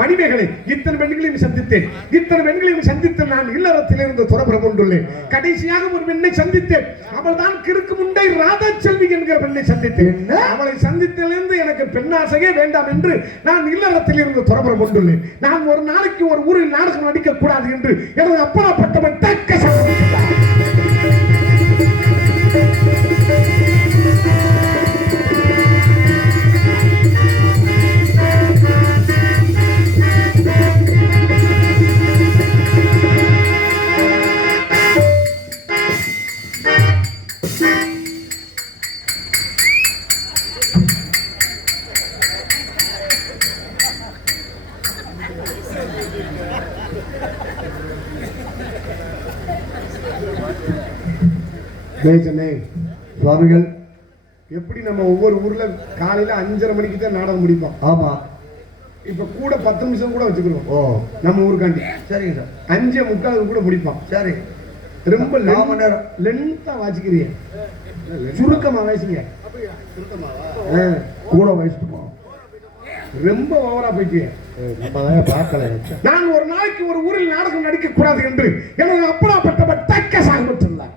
மணிமேகலை இத்தனை பெண்களையும் சந்தித்தேன். இத்தனை பெண்களையும் சந்தித்து நான் இல்லறத்திலிருந்து துறப்புறம் கொண்டுள்ளேன். கடைசியாக ஒரு பெண்ணை சந்தித்தேன். அவள் தான் கிறுக்கு முண்டை ராதா செல்வி என்கிற பெண்ணை சந்தித்தேன். அவளை சந்தித்திலிருந்து எனக்கு பெண்ணாசையே வேண்டாம் என்று நான் இல்லறத்திலிருந்து துறப்புறம் கொண்டுள்ளேன். நான் ஒரு நாளைக்கு ஒரு ஊரில் நாடகம் நடிக்க கூடாது என்று எனது அப்பனாப்பட்டவன் தக்க சுவாமிகள் எப்படி நம்ம ஒவ்வொரு ஊர்ல காலையில 5:30 மணிக்கு தான் நாடகம் முடிப்போம். ஆமா, இப்ப கூட 10 நிமிஷம் கூட வச்சுக்கிறோம். ஓ, நம்ம ஊருக்காண்டி. சரிங்க சார். 5:45 கூட முடிப்போம். சரி, ரொம்ப லென்த்தா வாசிக்கிறீங்க, சுருக்கமா வாசிங்க. கூட வயசுமா ரொம்ப ஓவரா போயிட்டீங்க. நான் ஒரு நாளைக்கு ஒரு ஊரில் நாடகம் நடிக்க கூடாது என்று எனது அப்பனாப்பட்டவர் தக்க சாகப்பட்டுள்ளார்.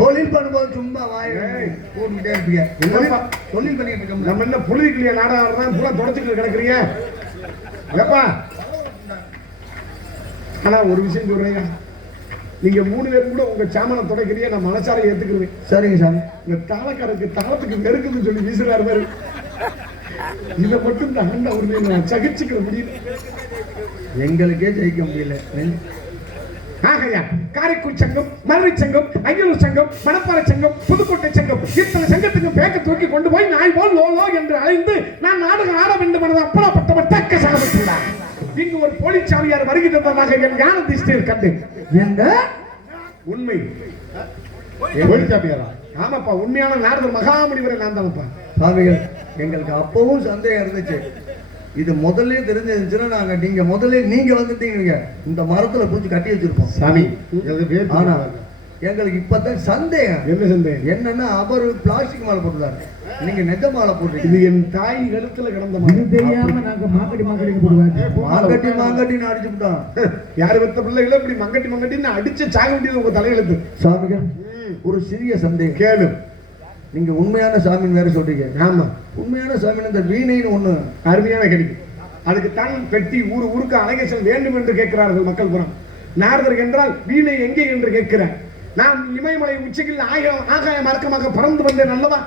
தொழில் பண்ணும்போது சும்மா போட்டுக்கிட்டே இருப்பீங்க. தொழில் பண்ணிட்டு இருக்கோம். நம்ம என்ன புழுதிக்கலையா நாடகம் பூரா தொடச்சிட்டு கிடக்குறீங்க. ஆனா ஒரு விஷயம் சொல்றீங்க, நீங்க 3 பேரும் கூட உங்க சாமான தொடக்கிறீங்க, நான் மனசார ஏத்துக்குறேன். சரிங்க சார். இந்த தாளக்காரருக்கு தாளத்துக்கு நெருக்குன்னு சொல்லி வீசுறாரு பாரு, இதை மட்டும் இந்த ஆண்ட உரிமையை நான் சகிச்சுக்கிற முடியல, எங்களுக்கே ஜெயிக்க முடியல. ஆகையா காரைக்குடி சங்கம், மதுரை சங்கம், அய்யலூர் சங்கம், மணப்பாறை சங்கம், புதுக்கோட்டை சங்கம், இத்தனை சங்கத்துக்கு பேக்க தூக்கி கொண்டு போய் நாய் போல் லோலோ என்று அழைந்து நான் நாடகம் ஆட வேண்டும் என அப்பனாப்பட்டவர் தக்க சாகப்பட்டுள்ளார். இங்கு ஒரு போலிச்சாமியார் வருகை தந்ததாக என் ஞான திஷ்டியில் கண்டேன். என்ன உண்மை? போலிச்சாமியாரா? ஆமாப்பா, உண்மையான நாரதர் மகாமுனிவரை நான் தான்ப்பா. சாமிகள் எங்களுக்கு அப்பவும் சந்தேகம் இருந்துச்சு. இது முதல்ல தெரிஞ்சிருந்துச்சுன்னா நீங்க வந்துட்டீங்க இந்த மரத்துல புடிச்சு கட்டி வச்சிருப்போம் சாமி. ஆனா எங்களுக்கு இப்பதான் சந்தேகம். என்ன சந்தேகம்? என்னன்னா அவர் பிளாஸ்டிக் மாலை போட்டுறாரு, நீங்க நெஜ மாலை போட்டு. இது என் தாய் கழுத்துல கிடந்த மாலை. தெரியாம நாங்க மாங்கட்டின்னு அடிச்சு விட்டோம். யாரு பெத்த பிள்ளைகளை இப்படி மங்கட்டின்னு அடிச்சு சாக வேண்டியது உங்க தலையெழுத்து. சாமிகள் ஒரு சிறிய சந்தேகம் கேளு. நீங்க உண்மையான சாமின்னு வேற சொல்றீங்க. ஆமா, உண்மையான சாமி இந்த வீணைன்னு ஒண்ணு அருமையான கேள்வி. அதுக்கு தான் பெட்டி ஊருக்கு அழகேசன் வேண்டும் என்று கேட்கிறார்கள் மக்கள் புறம். நாரதர் என்றால் வீணை எங்கே என்று கேட்கிறார். நான் இமயமலை உச்சியில் ஆகாய மார்க்கமாக பறந்து வந்தேன் அல்லவா?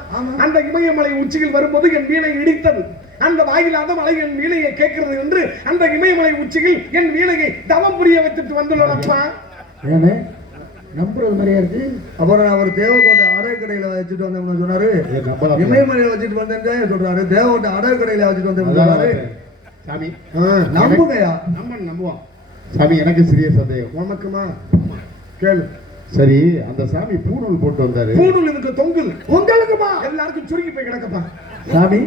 அந்த இமயமலை உச்சியில் வரும்போது என் வீணை இடித்தது. அந்த வாயிலாத மலை என் வீணையை கேட்கிறது என்று அந்த இமயமலை உச்சியில் என் வீணையை தவம் புரிய வைத்துட்டு வந்துள்ளப்பா. ஏனே நம்புறது மாதிரியா இருக்கு. அப்புறம் அவர் தேவக்கோட்டை அடகு கடையில வச்சுட்டு வந்தோம்னு சொன்னாரு. இமயமலையில வச்சுட்டு வந்தேன் சொல்றாரு. தேவக்கோட்டை அடகு கடையில வச்சுட்டு வந்தேன் சொன்னாரு. சாமி நம்புகையா? நம்புவோம் சாமி. எனக்கு சிறிய சந்தேகம். உனக்குமா? கேளு. சரி, அந்த சாமி பூணூல் போட்டு வந்தாரு. பூணூல் இதுக்கு தொங்குது. உங்களுக்குமா? எல்லாருக்கும் சுருங்கி போய் கிடக்கப்பா. சாமி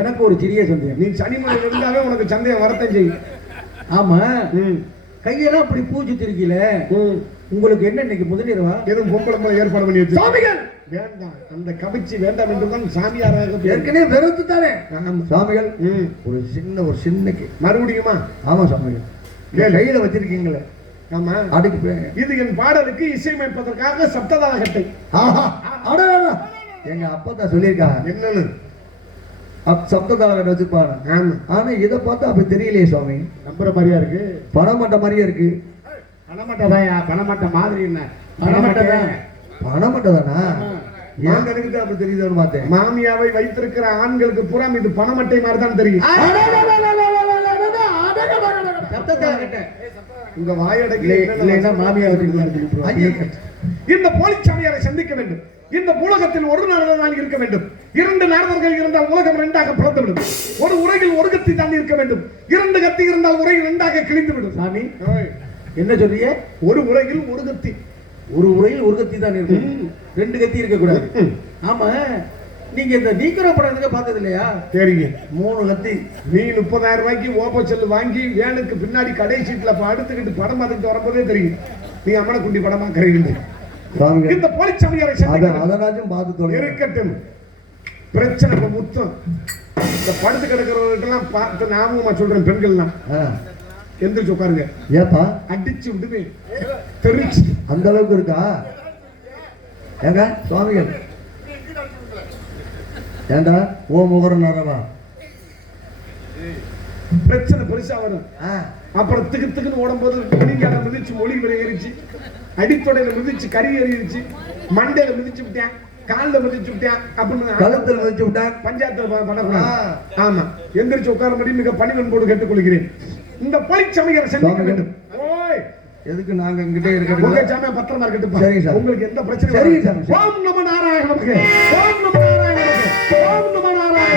எனக்கு ஒரு சிறிய சந்தேகம். நீ சனிமலை இருந்தாவே உனக்கு சந்தேகம் வரத்தான் செய்யும். ஆமா, கையெல்லாம் அப்படி பூச்சி திருக்கீல. உங்களுக்கு என்ன இன்னைக்கு முதலிரவா? எதுவும் பொம்பளை ஏற்பாடு பண்ணி வச்சு சாமிகள் வேண்டாம், அந்த கவிச்சி வேண்டாம் என்றுதான் சாமியாராக ஏற்கனவே வெறுத்து தானே சாமிகள். ஒரு சின்ன மறுபடியுமா? ஆமா சாமிகள், கையில வச்சிருக்கீங்களே. ஆமா, அதுக்கு இது என் பாடலுக்கு இசையமைப்பதற்காக சப்ததாகட்டை. எங்க அப்பா தான் சொல்லியிருக்காங்க என்னன்னு சப்ததாகட்டை வச்சிருப்பாங்க. ஆனா இதை பார்த்தா அப்படி தெரியலையே சுவாமி. நம்புற மாதிரியா இருக்கு. பணமட்டை மாதிரியே இருக்கு. பணமட்டை மாதிரி என்ன? பணமட்டை தானா? ஏன் கணக்கு அப்படி தெரியுதுன்னு பார்த்தேன். மாமியாவை வைத்திருக்கிற ஆண்களுக்கு பூரா இது பணமட்டை மாதிரி தான் தெரியும். உங்க வாயடக்கிலே மாமியா இந்த போலிச்சாமியாரை சந்திக்க வேண்டும். இந்த உலகத்தில் ஒரு நாரதர் தான் இருக்க வேண்டும். இரண்டு நாரதர்கள் இருந்தால் உலகம் இரண்டாக பிளந்துவிடும். ஒரு உரையில் ஒரு கத்தி தான் இருக்க வேண்டும். இரண்டு கத்தி இருந்தால் உரையில் இரண்டாக கிழிந்து விடும். சாமி என்ன சொல்றீங்க? ஒரு உரையில் ஒரு கத்தி. ஒரு உரையில் ஒரு கத்தி தான் இருக்கு, ரெண்டு கத்தி இருக்க கூடாது. ஆமா, நீங்க இந்த நீக்கிற படம் பார்த்தது இல்லையா? சரிங்க, 3 கத்தி. நீ 30,000 ரூபாய்க்கு ஓப்போ செல்லு வாங்கி வேனுக்கு பின்னாடி கடை சீட்ல அடுத்துக்கிட்டு படம் பார்த்துட்டு வரும்போதே தெரியும் நீ அம்மனை குண்டி படமா கரையிருந்து. இந்த போலிச்சாமியாரை அதனாச்சும் பார்த்து இருக்கட்டும். பிரச்சனை முத்தம். இந்த படுத்து கிடக்கிறவர்களுக்கெல்லாம் பார்த்து ஞாபகமா சொல்றேன். பெண்கள்லாம் எந்திரிச்சு உட்காருங்க. ஏப்பா அடிச்சு விடுவேன், தெரிச்சு. அந்த அளவுக்கு இருக்கா? ஏங்க சுவாமிகள், ஏண்டா ஓ முகரம் நரவா பிரச்சனை பெருசா வரும். அப்புறம் திக்குன்னு ஓடும் போது மணிக்கால மிதிச்சு மொழி வரை ஏறிச்சு, அடித்தொடையில மிதிச்சு கறி ஏறிடுச்சு, மண்டையில மிதிச்சு விட்டேன், காலில் மிதிச்சு விட்டேன் அப்படின்னு கழுத்தில் மிதிச்சு விட்டேன். பஞ்சாயத்துல பண்ணக்கூடாது. ஆமா, எந்திரிச்சு உட்காரும்படி மிக பணிவன்போடு கேட்டுக்கொள்கிறேன். இந்த போலிச்சாமியாரை சந்திக்க வேண்டும். எதுக்கு நாங்க இங்கிட்டே இருக்கோம்? உங்க சாமியா பத்திரமா இருக்கட்டும். சரி சார், உங்களுக்கு எந்த பிரச்சனையும் சரி சார். ஓம் நம நாராயண நமகே, ஓம் நம நாராயண நமகே, ஓம் நம நாராயண.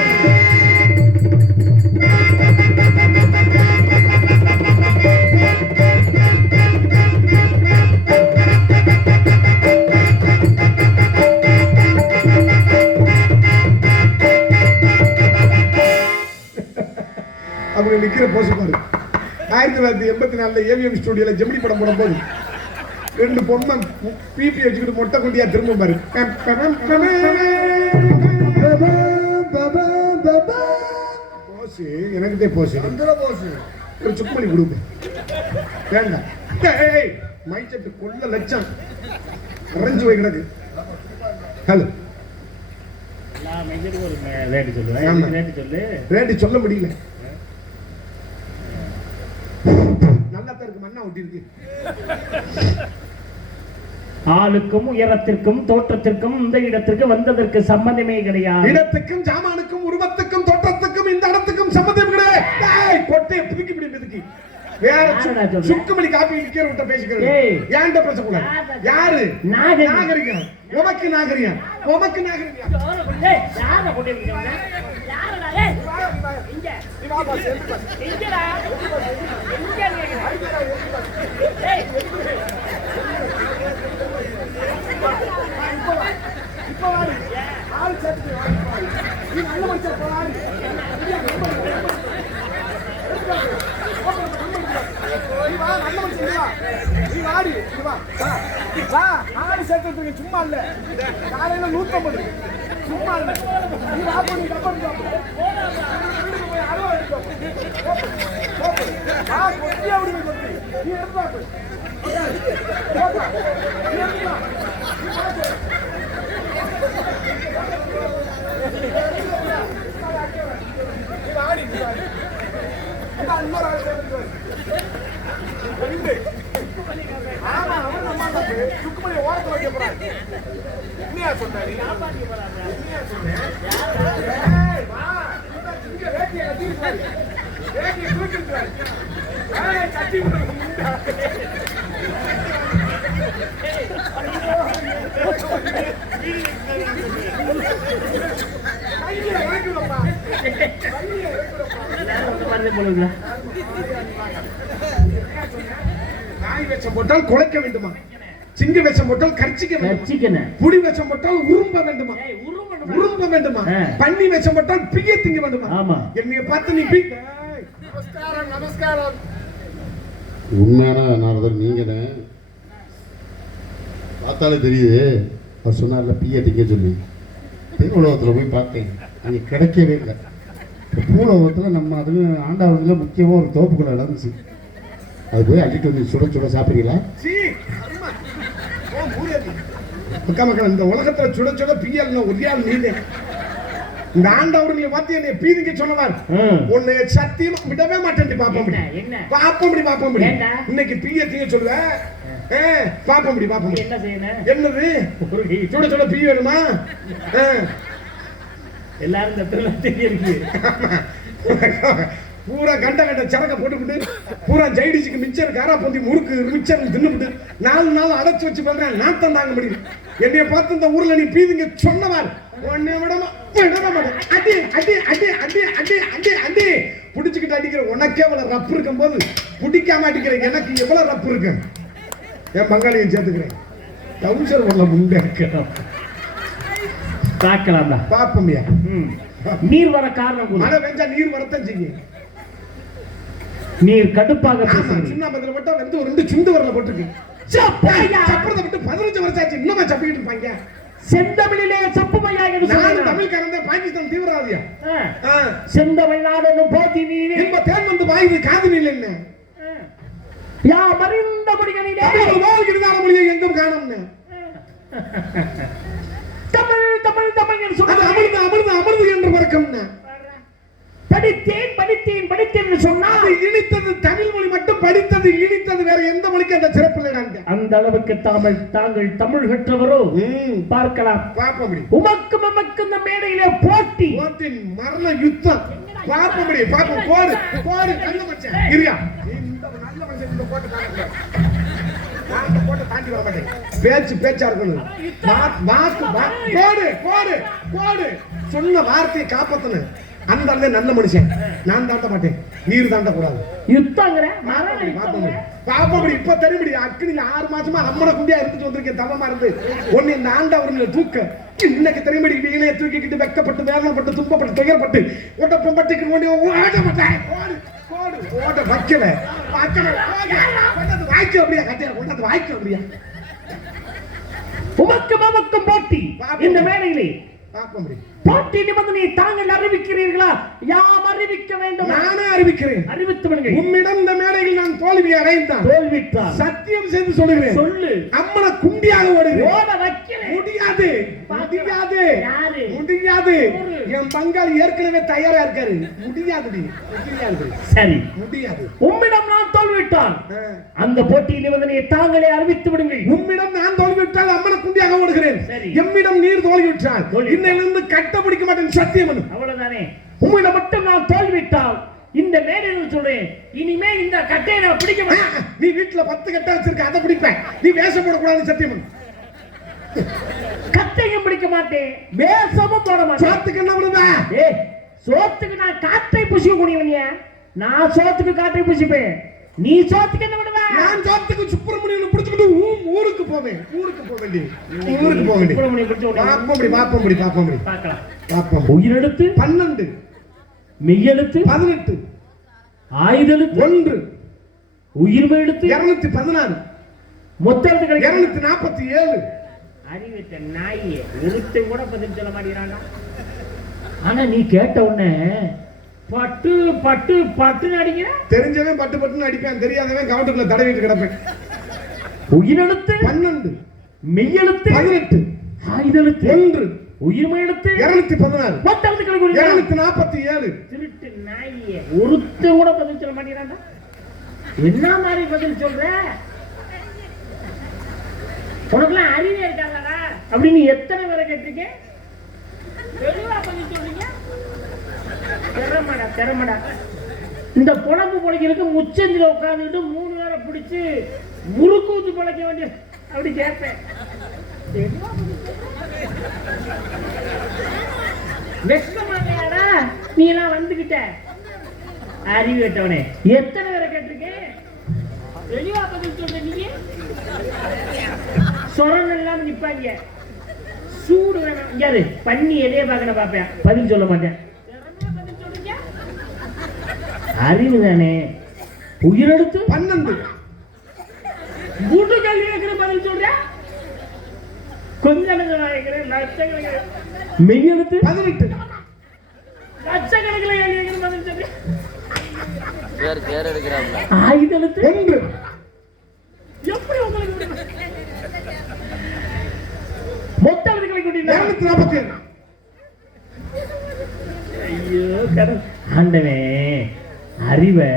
அவங்க நிக்கிற போஸ் பாரு. 1984 ஏவிஎம் ஸ்டுடியோல ஜெமினி படம் போடும்போது 2 பொம்மை பிபி வச்சுக்கிட்டு மொட்டை குண்டியா திரும்ப பாரு. போஸ் எனக்குதே போஸ். ஒரு சுக்குமணி கொடுங்க வேண்டாம். மைச்சட்டு கொள்ள லட்சம் அரைஞ்சு போய் கிடக்கு. ஹலோ, ரேட்டு சொல்ல முடியல. மண்ணா ஒட்டி இருக்கு. ஆளுக்கும் உயரத்திற்கும் தோற்றத்திற்கும் இந்த இடத்திற்கு வந்ததற்கு சம்பந்தமே கிடையாது. இடத்துக்கும் ஜாமானுக்கும் உருவத்துக்கும் தோற்றத்துக்கும் இந்த இடத்துக்கும் சம்பந்தம் கிடையாது. கொட்டையை பிதுக்கி பிதுக்கி வேற சுக்குமணி காப்பி விக்கிற விட்ட பேசிக்கிறது. ஏன்ட பேசக்கூடாது. யாரு நாகரிகம்? உமக்கு நாகரிகம், உமக்கு நாகரிகம். இப்போ சேர்த்து வச்சிருக்கேன், சும்மா இல்ல. காலையில 150 சும்மா இல்ல. நீ வா பண்ணி டப்பர் சாப்பிடு. வீட்டுக்கு போய் அருவா எடுத்து ஆ கொட்டி அப்படி கொட்டி நீ எடுத்து வா போய். நீ எடுத்து வா. நாய் வேஷம் போட்டால் குலைக்க வேண்டுமா? சிங்க வேஷம் போட்டால் கர்ச்சிக்க வேண்டுமா? புடி வேஷம் போட்டால் உரும்ப வேண்டுமா? உரும்ப வேண்டுமா? பன்னி வேஷம் போட்டால் பிய திங்க வேண்டுமா? என்னைய பார்த்து நீ நமஸ்காரம் நமஸ்காரம். உண்மையான நாரதர் நீங்க தான். பார்த்தாலே தெரியுது. அவர் சொன்னார்ல பிய திங்க சொல்லி. திருவுலகத்தில் போய் பார்த்தேன், அங்கே கிடைக்கவே இல்லை. பூலோகத்தில் நம்ம அதுவும் ஆண்டாவதில் முக்கியமாக ஒரு தோப்புக்குள்ள நடந்துச்சு. அது போய் அள்ளிட்டு வந்து சுட சுட சாப்பிடுறீங்களா? மக்கள் இந்த உலகத்துல சுட சுட பியல் ஒரே ஆள் நீங்க. இந்த ஆண்டவர்களை பார்த்து என்னை பீதிக்க சொன்னவார். உன்னை சத்தியமா விடவே மாட்டேன். பாப்போம் இன்னைக்கு பிய தீங்க சொல்லுவ. பாப்போம் என்ன செய்யணும்? என்னது சுட சுட பிய வேணுமா? எல்லாரும் இந்த தெரியிருக்கு. பூரா கண்ட சரக்க போட்டுக்கிட்டு பூரா ஜைடிச்சுக்கு மிச்சர் காரா பொந்தி முறுக்கு மிச்சர் தின்னுபிட்டு 4 நாள் அடைச்சு வச்சு பண்றேன். நான் தான் தாங்க முடியும். என்னைய பார்த்து இந்த ஊர்ல நீ பீதிங்க சொன்னவார். உன்னை விடமா அடி அடி அடி அடி அடி அடி அடி புடிச்சுக்கிட்டு அடிக்கிற உனக்கே எவ்வளவு ரப்பு இருக்கும் போது பிடிக்காம அடிக்கிற எனக்கு எவ்வளவு ரப்பு இருக்கு. என் பங்காளியை சேர்த்துக்கிறேன். டவுன்சர் உள்ள முண்டே இருக்கிறோம். பார்க்கலாம் பாப்போம்யா. நீர் வர காரணம் மழை பெஞ்சா நீர் வரத்தான் செய்யும். நீர் கடுப்பாக சின்ன பதில போட்டா வந்து ஒரு 2 சுண்டு வரல போட்டுருக்கு. சப்பறத விட்டு 15 வருஷம் ஆச்சு. இன்னுமா சப்பிக்கிட்டு இருப்பாங்க. செந்தமிழிலே சப்புமையா என்று சொன்னாங்க. தமிழ்காரங்க பாகிஸ்தான் தீவிரவாதியா? செந்தமிழ்நாடு போதி நீர் நம்ம தேன் வந்து வாயுது காது நீர் என்ன? யா மறிந்த முடிகளிலே தமிழ் இருந்தாலும் மொழியை எங்கும் காணோம்னு. தமிழ் தமிழ் தமிழ் என்று சொன்னது அமிர்த அமிர்த அமிர்த என்று வர்க்கம்னா. படித்தேன் படித்தேன் படித்தேன் என்று சொன்னால் இனித்தது தமிழ் மொழி மட்டும், படித்தது இனித்தது வேற எந்த மொழிக்கு அந்த சிறப்பு இல்லைங்க. அந்த அளவுக்கு தாங்கள் தமிழ் கற்றவரோ? பார்க்கலாம். பார்ப்போம். உமக்கு மமக்கு இந்த மேடையிலே போட்டி மரண யுத்தம். பார்ப்போம். பார்ப்போம். போடு போடு நல்ல மச்சான். இரியா இந்த நல்ல மனுஷன் இந்த போட்டு காணல. நான் இந்த போட்டு தாண்டி வர மாட்டேன். பேச்சா இருக்கணும். வாக்கு போடு போடு போடு சொன்ன வார்த்தையை காப்பாத்தணும். அந்த நல்ல மனுஷன். நான் தாண்ட மாட்டேன். நீர் தாண்ட கூடாது. யுத்தங்கிற பாப்பபடி இப்ப தெரியும்படி அக்கினில 6 மாசமா அம்மன குண்டியா இருந்துட்டு வந்திருக்கேன். தவமா இருந்து ஒன்னு இந்த ஆண்டவர்களை தூக்க இன்னைக்கு தெரியும்படி வீணையை தூக்கிக்கிட்டு வெக்கப்பட்டு வேதனைப்பட்டு துன்பப்பட்டு துயரப்பட்டு ஒட்டப்பட்டுக்கு ஓடி ஓடப்பட்டேன். ஓட வைக்கல வாய்க்க அப்படியா கட்டியா கொண்டாந்து வாய்க்க அப்படியா. உமக்கு மமக்கும் போட்டி இந்த மேடையிலே போட்டி நிபந்தனை தாங்கள் அறிவிக்கிறீர்களா? யாம் அறிவிக்க வேண்டும். நானே அறிவிக்கிறேன். அறிவித்து விடுங்கள். உம்மிடம் இந்த மேடையில் நான் தோல்வி அடைந்தான். தோல்விட்டார் சத்தியம் செய்து சொல்லுகிறேன். சொல்லு. அம்மன குண்டியாக ஓடுகிறேன். ஓட வைக்கல. முடியாது முடியாது முடியாது. என் பங்காளி ஏற்கனவே தயாரா இருக்காரு. முடியாது முடியாது. சரி முடியாது. உம்மிடம் நான் தோல்விட்டான். அந்த போட்டி நிபந்தனையை தாங்களே அறிவித்து விடுங்கள். உம்மிடம் நான் தோல்விட்டால் அம்மன குண்டியாக ஓடுகிறேன். எம்மிடம் நீர் தோல்விட்டால் இன்னிலிருந்து கட்ட பிடிக்க மாட்டேன். சத்தியம். அவ்வளவுதானே. உம்மிடம் மட்டும் நான் தோல்விட்டால் இந்த மேடையில் சொல்றேன், இனிமே இந்த கட்டையை நான் பிடிக்க மாட்டேன். நீ வீட்டுல 10 கட்டை வச்சிருக்க, அதை பிடிப்பேன். நீ வேஷம் போடக்கூடாது. சத்தியம். கட்டையும் பிடிக்க மாட்டேன், வேஷமும் போட மாட்டேன். சோத்துக்கு என்ன பண்ணுவேன்? சோத்துக்கு நான் காற்றை புசிக்க கூடியவனிய. நான் சோத்துக்கு காற்றை புசிப்பேன். நீ சோத்துக்கு என்ன பண்ணுவ? நான் சோத்துக்கு சுப்பிரமணியனை பிடிச்சிட்டு ஊருக்கு போவேன். ஊருக்கு போக வேண்டிய ஊருக்கு போக வேண்டிய சுப்பிரமணியன் பிடிச்சு பாப்போம். பார்க்கலாம். பாப்போம். உயிரெழுத்து 12, மெய்யெழுத்து 18, ஆயுதெழுத்து 1, உயிர்மை எழுத்து 216, மொத்த எழுத்துக்கள் 247, அறிவித்த நாயே ஒருத்தன் கூட பதில் சொல்ல மாட்டேங்கிறாங்க. ஆனா நீ கேட்ட உடனே பட்டு பட்டு பட்டுன்னு அடிக்கிற. தெரிஞ்சவன் பட்டு பட்டுன்னு அடிப்பேன், தெரியாதவன் கவுண்டுக்குள்ள தடவிட்டு கிடப்பேன். உயிரெழுத்து 12, மெய்யெழுத்து 18, ஆயுதெழுத்து 1, உயிர்மை எழுத்து 216, மொத்த எழுத்துக்களை குறி. 247. திருட்டு நாயே ஒருத்தன் கூட பதில் சொல்ல மாட்டேங்கிறாங்க. என்ன மாதிரி பதில் சொல்ற? உனக்குலாம் அறிவே இருக்காங்களா அப்படின்னு எத்தனை பேரை கேட்டிருக்க? தெளிவா பதில் சொல்றீங்க. திறமடா இந்த பொழப்பு பொழைக்கிறதுக்கு முச்சந்தில உட்கார்ந்துட்டு 3 பேரை பிடிச்சு முறுக்கு ஊத்தி பொழைக்க வேண்டிய அப்படி கேட்பேன். வெஷ்டமாடையாடா நீ எல்லாம் வந்துகிட்ட அறிவு கேட்டவனே. எத்தனை பேரை கேட்டிருக்கேன்? தெளிவா பதில் சொல்ற. நீங்க சொரணம் எல்லாம் நிப்பாங்க. சூடு வேணும். யாரு பண்ணி எதைய பார்க்கணும் பார்ப்பேன், பதில் சொல்ல மாட்டேன். அறிவு தானே. உயிரெழுத்து 12, கூட்டு கல்வி வைக்கிற பதில் சொல்ற. கொஞ்சம் லட்சக்கணக்கில் மெய்யெழுத்து 18, லட்சக்கணக்கில் எழுதி வைக்கிற பதில் சொல்ற. ஆயுதெழுத்து 1, எப்படி உங்களுக்கு மொத்த எழுத்துக்களை கூட்டினா 247. ஐயோ கடவுள் ஆண்டவே. அறிவை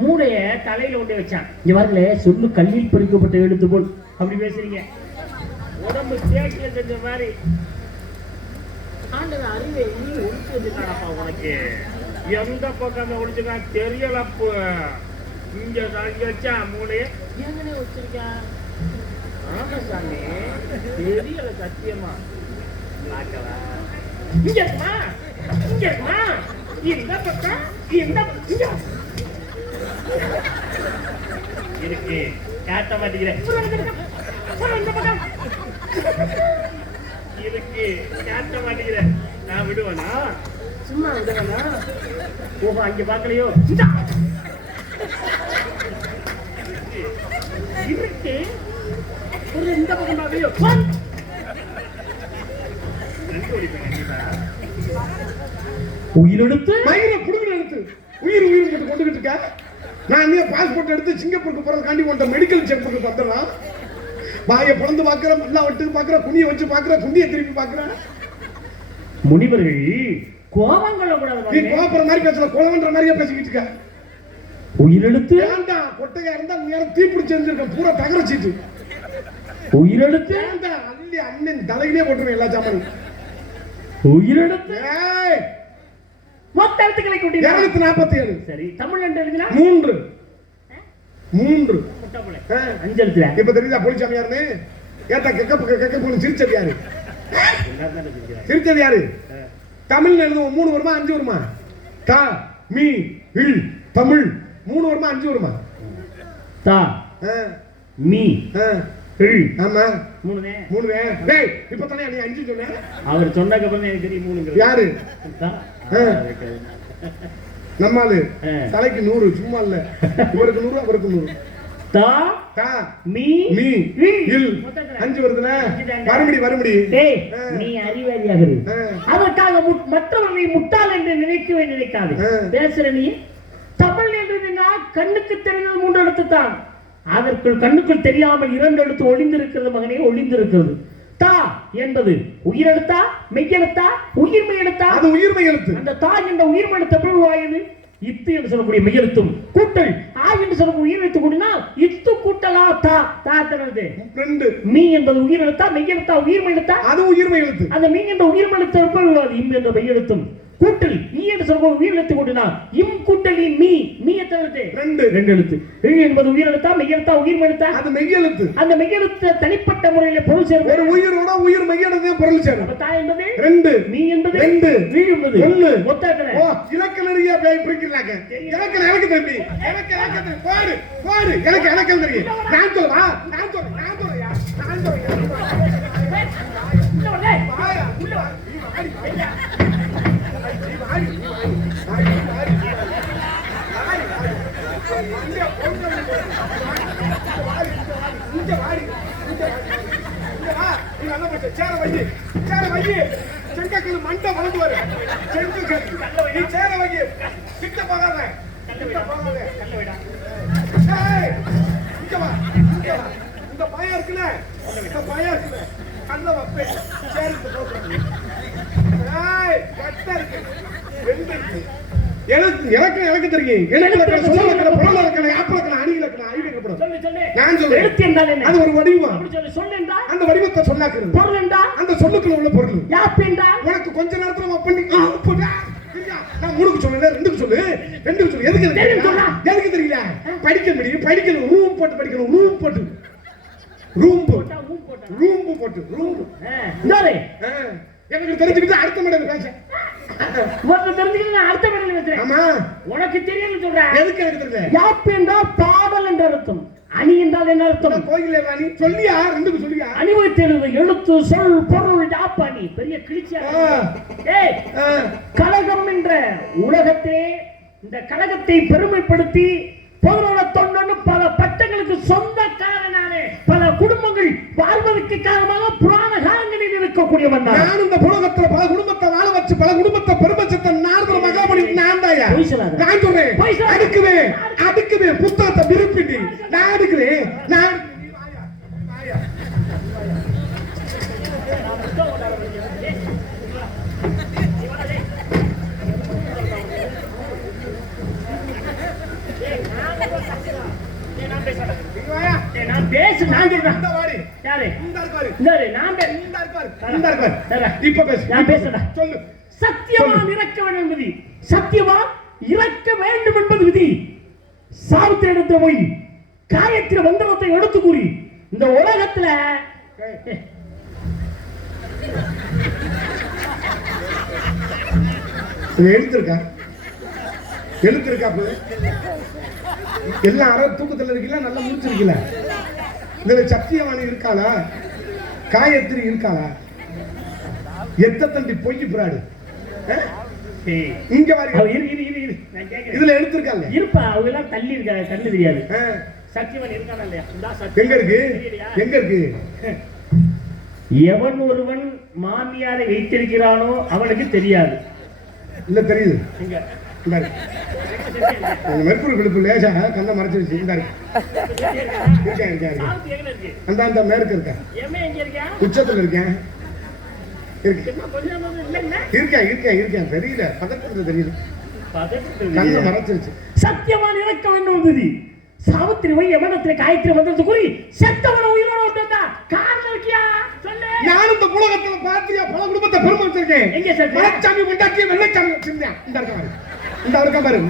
மூளைய தலையில கொண்டு வச்சான். இங்க வரல சொல்லு கல்லில் பறிக்கப்பட்ட எழுத்து போல் அப்படி பேசுறீங்க. உடம்பு தேக்கிய செஞ்ச மாதிரி ஆண்டவன் அறிவை நீ ஒழிச்சு வச்சுட்டானப்பா. உனக்கு எந்த பக்கம் ஒழிச்சுக்கா தெரியலப்பு. இங்க வச்சா மூளைய எங்கனே வச்சிருக்கேன். ஆமாசாமி தெரியல சத்தியமா. பார்க்கவா இங்க இருக்குமா, இங்க இருக்குமா, இந்த பக்கம் இந்த இருக்கு. காட்ட மாட்டேங்கிறேன் இருக்கு. காட்ட மாட்டேங்கிறேன். நான் விடுவேனா? சும்மா விடுவேனா? ஓஹோ அங்க பார்க்கலையோ. இருக்கு ஒரு இந்த பக்கம் பார்க்கலையோ. உயிரெழுத்து மயிரை புடுங்கிற எழுத்து. உயிர் உயிர் போட்டு கொண்டுகிட்டு இருக்க. நான் நீ பாஸ்போர்ட் எடுத்து சிங்கப்பூருக்கு போறதுக்காண்டி உன்ட்ட மெடிக்கல் செக்அப்புக்கு வந்துடலாம். வாயை பிளந்து பாக்குற, எல்லா வட்டுக்கு பாக்குற, குனியை வச்சு பாக்குற, குண்டியை திருப்பி பாக்குற. முனிவர்கள் கோபங்கள கூடாது. நீ கோபப்படுற மாதிரி பேசல, கோலவன்ற மாதிரியே பேசிக்கிட்டு இருக்க. உயிரெழுத்து வேண்டாம். கொட்டையா இருந்தா நேரம் தீப்பிடிச்சு எரிஞ்சிருக்க. பூரா தகரச்சிட்டு. உயிரெழுத்து வேண்டாம். அள்ளி அண்ணன் தலையிலே போட்டுருவேன் எல்லா சாமானும். உயிரெழுத்து ஏய் மொத்த எழுத்துக்களை கூட்டி 247. சரி தமிழ் என்று எழுதினா 3 3 முட்டப்புல 5 எழுத்துல. இப்ப தெரியுதா போலிச்சாமியார்னு? ஏத்தா கெக்கப்பு சிரிச்சது யாரு? சிரிச்சது யாரு? தமிழ்ல எழுதுவோம் 3 வருமா 5 வருமா? தா மீ இல் தமிழ் 3 வருமா 5 வருமா? தா மீ இல். ஆமா 3 டேய் இப்ப தானே நீ 5 சொன்ன. அவர் சொன்னதுக்கு அப்புறம் எனக்கு தெரியும் 3. யாரு? நம்மாலு தலைக்கு 100 சும்மா இல்ல. இவருக்கு 100 அவருக்கு 100. தா தா மீ மீ இல் 5 வருதுல. வரும்படி டேய் நீ அறிவாளியாக இரு. அதற்காக மற்றவர்களை முட்டாள் என்று நினைக்காதே. பேசுற நீ தமிழ் என்றதுனா கண்ணுக்கு தெரிந்தது 3 எழுத்து தான். அதற்குள் கண்ணுக்குள் தெரியாமல் 2 எழுத்து ஒளிந்திருக்கிறது மகனே, ஒளிந்திருக்கிறது. தா என்பது உயிரெழுத்தா மெய்யெழுத்தா உயிர்மை எழுத்தா? அது உயிர்மை எழுத்து. அந்த தா என்ற உயிர்மை எழுத்து எப்படி உருவாயது? இத்து என்று சொல்லக்கூடிய மெய்யெழுத்தும் கூட்டல் ஆ என்று சொல்லக்கூடிய உயிரெழுத்து கூட்டினா இத்து கூட்டலா தா. தா தனது 2. மீ என்பது உயிரெழுத்தா மெய்யெழுத்தா உயிர்மை எழுத்தா? அது உயிர்மை எழுத்து. அந்த மீ என்ற உயிர்மை எழுத்து எப்படி உருவாது? இம் என்ற மெய்யெழுத்தும் கூட்டல் ஈ என்று சொல்லக்கூடிய உயிரெழுத்து கூட்டினா இம் கூட்டல் மீ. மீ எத்தனை எழுத்து? 2 எழுத்து. ஈ என்பது உயிரெழுத்தா மெய்யெழுத்தா உயிர்மை எழுத்தா? அது மெய்யெழுத்து. அந்த மெய்யெழுத்து தனிப்பட்ட முறையில பொருள் சேரும். ஒரு உயிரோட உயிர் மெய்யெழுத்து பொருள் சேரும். அப்ப தா என்பது 2, மீ என்பது 2, ஈ என்பது 1. மொத்தத்துல ஓ இலக்கணரியா பிரிக்கிறாங்க. எனக்கு தெரியும். எனக்கு பாரு எனக்கு தெரியும். நான் சொல்றா நான் சொல்றேன். சேர வையி செங்கக்கல் மண்டை வளர்ந்து வரு செங்கக்கல் நீ சேர வையி கிட்ட போகாத ஏய், இங்க வா இந்த பயம் இருக்குல்ல கல்ல வப்பே சேருக்கு போடுறாங்க ஏய் கட்ட இருக்கு ரெண்டு இருக்கு எனக்கு தெரியும் எழுத்து சொல்ல இலக்கணம் புலன் இலக்கணம் ஆப்ப இலக்கணம் அணி இலக்கணம் ஐடி இலக்கணம் சொல்லு நான் சொல்றேன் எழுத்து என்றால் என்ன அது ஒரு வடிவம் அப்படி சொல்லு என்றால் அந்த வடிவத்தை சொன்னாக்குறது பொருள் என்றால் அந்த சொல்லுக்குள்ள உள்ள பொருள் யாப்பு என்றால் உனக்கு கொஞ்ச நேரத்துல பண்ணி நான் மூணுக்கு சொன்னேன் ரெண்டுக்கு சொல்லு எதுக்கு எதுக்கு தெரியல படிக்கணும் ரூம் போட்டு எனக்கு தெரிஞ்சுக்கிட்டு அடுத்த மேடம் பேச அடுத்த மேடம் பேசுறேன் ஆமா உனக்கு தெரியும் சொல்றேன் எதுக்கு எனக்கு தெரியல யாப்பு என்றால் பாடல் என்ற அர்த்தம் அணி என்றால் என்ன அர்த்தம் கோயில ராணி சொல்லியா ரெண்டுக்கு சொல்லியா அணிவகுத்தெழுது எழுத்து சொல் பொருள் யாப்பாணி பெரிய கிழிச்சியா ஏய் கழகம் என்ற உலகத்திலே இந்த கழகத்தை பெருமைப்படுத்தி பொதுநல தொண்டன்னு பல பட்டங்களுக்கு சொந்தக்காரனானே பல குடும்பங்கள் வாழ்வதற்கு காரணமாக புராண காலங்களில் இருக்கக்கூடியவன் நான் இந்த புலகத்துல பல குடும்பத்தை வாழ வச்சு பல குடும்பத்தை பெருமச்சத்தை நாரத மகாபலி நான் தாயா நான் சொல்றேன் அடுக்குவே புத்தகத்தை விரும்பிட்டு நான் அடுக்குறேன் நான் நான் பேசு நான் சொல்றேன் இந்த வாடி யாரு இந்த இருக்காரு நான் இந்த இருக்காரு இப்ப பேசு நான் பேசுறேன் சொல்லு சத்தியவான் இறக்க வேண்டும் என்பது சத்தியவான் இறக்க வேண்டும் என்பது விதி சாவித்திரி இடத்துல போய் காயத்திரி மந்திரத்தை எடுத்து கூறி இந்த உலகத்துல எழுத்திருக்கா எல்லாம் அரை தூக்கத்துல இருக்கல நல்லா முடிச்சிருக்கல இதுல சத்தியவாணி இருக்காளா காயத்ரி இருக்காளா எத்த தண்டி பொய் பிராடு இங்க இதுல எடுத்திருக்காங்க இருப்பா அவங்க எல்லாம் தள்ளி இருக்காங்க கண்ணு தெரியாது சத்தியவான் இருக்கானா இல்லையா எங்க இருக்கு எவன் ஒருவன் மாமியாரை வைத்திருக்கிறானோ அவனுக்கு தெரியாது இல்ல தெரியுது எங்க மெர்க்குரி பிடிப்பு லேசா கண்ணை மறைச்சிருச்சு இந்த இருக்கேன் அந்த மேற்கு இருக்கேன் உச்சத்துல இருக்கேன் இருக்கேன் தெரியல பதட்டத்துல தெரியுது கண்ணை மறைச்சிருச்சு சத்தியவான் இறக்க வேண்டும் விதி சாவித்திரி போய் எவனத்துல காயத்திரி மந்திரத்தை கூறி செத்தவன உயிரோட விட்டா காரணம் இருக்கியா சொல்லு நான் இந்த புலகத்துல பாத்தியா பல குடும்பத்தை பெருமை வச்சிருக்கேன் எங்க சார் மலைச்சாமி கொண்டாட்டி வெள்ளைச்சாமி வச்சிருந்தேன் இந்த இருக்கா பாரு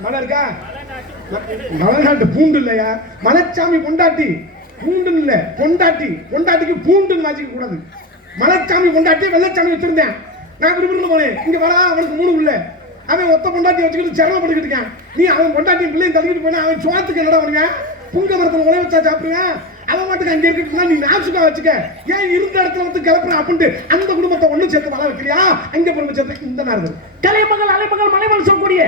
மலை இருக்கா மலைநாட்டு பூண்டு இல்லையா மலைச்சாமி கொண்டாட்டி பூண்டுன்னு இல்ல பொண்டாட்டிக்கு பூண்டுன்னு வாசிக்க கூடாது மலைச்சாமி கொண்டாட்டி வெள்ளைச்சாமி வச்சிருந்தேன் நான் விரும்புன்னு போனேன் இங்க வரா அவனுக்கு 3 இல்ல அவன் ஒத்த பொண்டாட்டி வச்சுக்கிட்டு சிரமப்பட்டுக்கிட்டு இருக்கான் நீ அவன் பொண்டாட்டி பிள்ளையும் தள்ளிக்கிட்டு போனா அவன் சுவாத்துக்கு என்னடா பண்ணுங்க புங்க மரத்துல உழை வச்சா சாப்பிடுங்க அவன் மட்டும் அங்க இருக்குன்னா நீ நாசுக்கா வச்சுக்க ஏன் இருந்த இடத்துல வந்து கிளப்புற அப்படின்ட்டு அந்த குடும்பத்தை ஒண்ணு சேர்த்து வள வைக்கிறியா அங்க பொறுமை சேர்த்து இந்த நேரத்தில் கலைமகள் அலைமகள் மலைமகள் சொல்லக்கூடிய